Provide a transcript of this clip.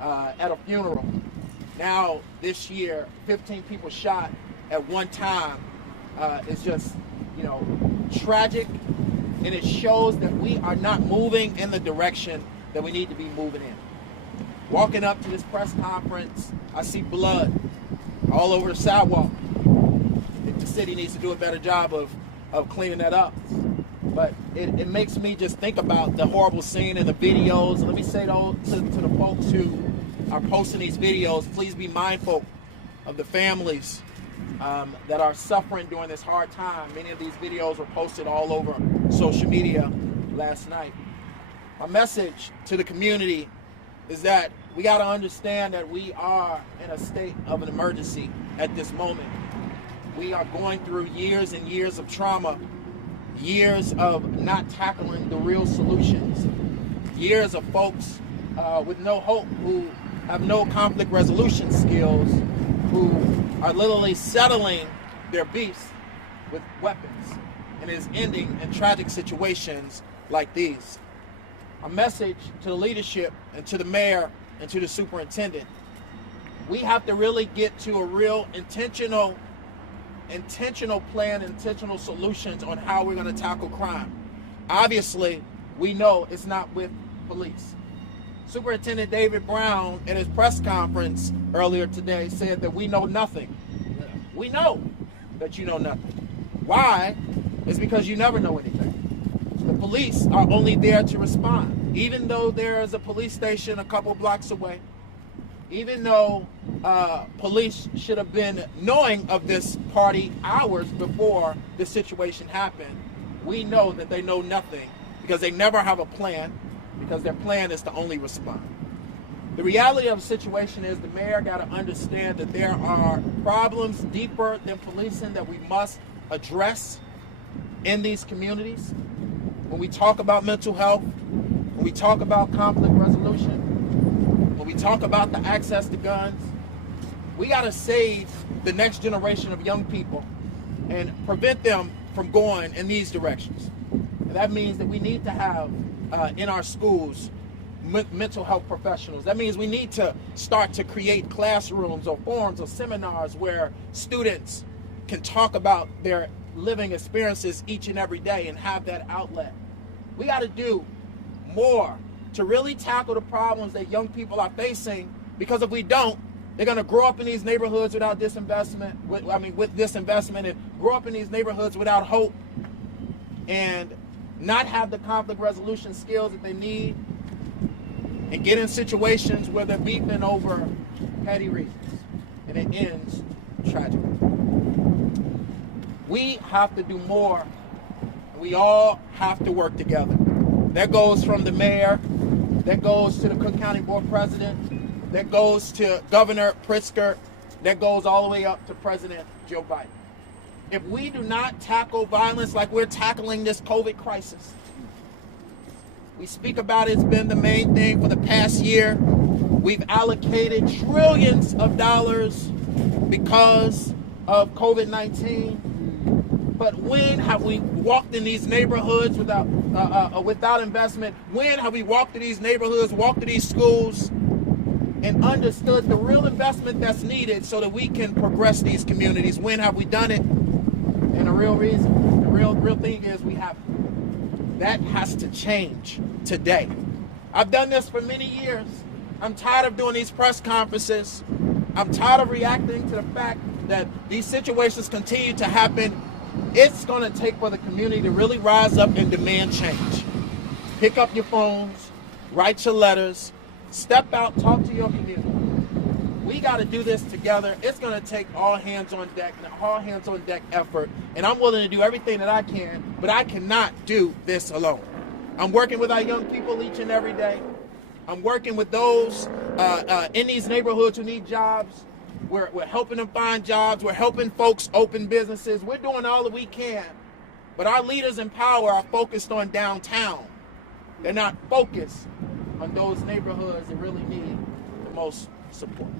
at a funeral. Now, this year, 15 people shot at one time is just, tragic. And it shows that we are not moving in the direction that we need to be moving in. Walking up to this press conference, I see blood all over the sidewalk. I think the city needs to do a better job of cleaning that up. But it makes me just think about the horrible scene in the videos. Let me say to the folks who are posting these videos, please be mindful of the families that are suffering during this hard time. Many of these videos were posted all over social media last night. My message to the community is that we got to understand that we are in a state of an emergency at this moment. We are going through years and years of trauma, years of not tackling the real solutions, years of folks with no hope, who have no conflict resolution skills, who are literally settling their beefs with weapons, and is ending in tragic situations like these. A message to the leadership and to the mayor and to the superintendent: we have to really get to a real intentional plan, intentional solutions on how we're going to tackle crime. Obviously, we know it's not with police. Superintendent David Brown, at his press conference earlier today, said that we know nothing. We know that you know nothing. Why? It's because you never know anything. The police are only there to respond. Even though there is a police station a couple blocks away, even though police should have been knowing of this party hours before the situation happened, we know that they know nothing because they never have a plan, because their plan is to only respond. The reality of the situation is the mayor got to understand that there are problems deeper than policing that we must address in these communities. When we talk about mental health, when we talk about conflict resolution, when we talk about the access to guns, we got to save the next generation of young people and prevent them from going in these directions. And that means that we need to have in our schools mental health professionals. That means we need to start to create classrooms or forums or seminars where students can talk about their living experiences each and every day and have that outlet. We got to do more to really tackle the problems that young people are facing, because if we don't, they're going to grow up in these neighborhoods without disinvestment, with disinvestment, and grow up in these neighborhoods without hope and not have the conflict resolution skills that they need, and get in situations where they're beefing over petty reasons, and it ends tragically. We have to do more. We all have to work together. That goes from the mayor, that goes to the Cook County Board President, that goes to Governor Pritzker, that goes all the way up to President Joe Biden. If we do not tackle violence like we're tackling this COVID crisis, we speak about it's been the main thing for the past year. We've allocated trillions of dollars because of COVID-19. But when have we walked in these neighborhoods without investment? When have we walked to these neighborhoods, walked to these schools, and understood the real investment that's needed so that we can progress these communities? When have we done it? And the real thing is we haven't. That has to change today. I've done this for many years. I'm tired of doing these press conferences. I'm tired of reacting to the fact that these situations continue to happen. It's going to take for the community to really rise up and demand change. Pick up your phones, write your letters, step out, talk to your community. We got to do this together. It's going to take all hands on deck effort. And I'm willing to do everything that I can, but I cannot do this alone. I'm working with our young people each and every day. I'm working with those in these neighborhoods who need jobs. We're helping them find jobs. We're helping folks open businesses. We're doing all that we can. But our leaders in power are focused on downtown. They're not focused on those neighborhoods that really need the most support.